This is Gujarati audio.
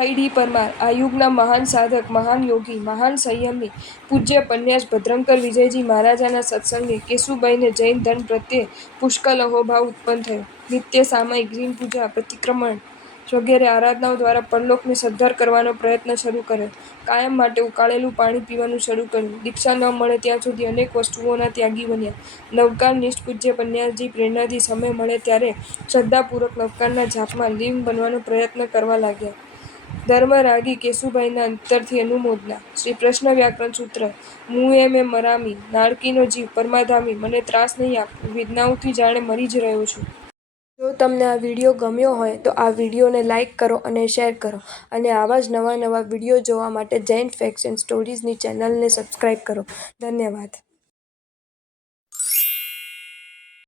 વાય.ડી. પરમાર આ યુગના મહાન સાધક, મહાન યોગી, મહાન સંયમી, પૂજ્ય પન્યાસ ભદ્રંકર વિજયજી મહારાજાના સત્સંગે કેશુબાઈને જૈન ધર્મ પ્રત્યે પુષ્કળ અહોભાવ ઉત્પન્ન થયો. નિત્ય સામયિક, રિન પૂજા, પ્રતિક્રમણ વગેરે આરાધનાઓ દ્વારા પરલોકને સદ્ધર કરવાનો પ્રયત્ન શરૂ કર્યો. કાયમ માટે ઉકાળેલું પાણી પીવાનું શરૂ કર્યું. દીક્ષા ન મળે ત્યાં સુધી અનેક વસ્તુઓના ત્યાગી બન્યા. નવકારનિષ્ઠ પૂજ્ય પન્યાસજી પ્રેરણાથી સમય મળે ત્યારે શ્રદ્ધાપૂર્વક નવકારના જાપમાં લીન બનવાનો પ્રયત્ન કરવા લાગ્યા. ધર્મરાગી કેશુબાઈના અંતરથી અનુમોદના. શ્રી કૃષ્ણ વ્યાકરણ સૂત્ર: મુએ મેં મરામી, નાળકીનો જીવ પરમાધામી, મને ત્રાસ નહીં આપ, વેદનાઓથી જાણે મરી જ રહ્યો છું. જો તમને આ વિડીયો ગમ્યો હોય તો આ વિડીયોને લાઈક કરો અને શેર કરો અને આવા જ નવા વિડીયો જોવા માટે જૈન ફેક્ટ્સ એન્ડ સ્ટોરીઝની ચેનલને સબસ્ક્રાઈબ કરો. ધન્યવાદ.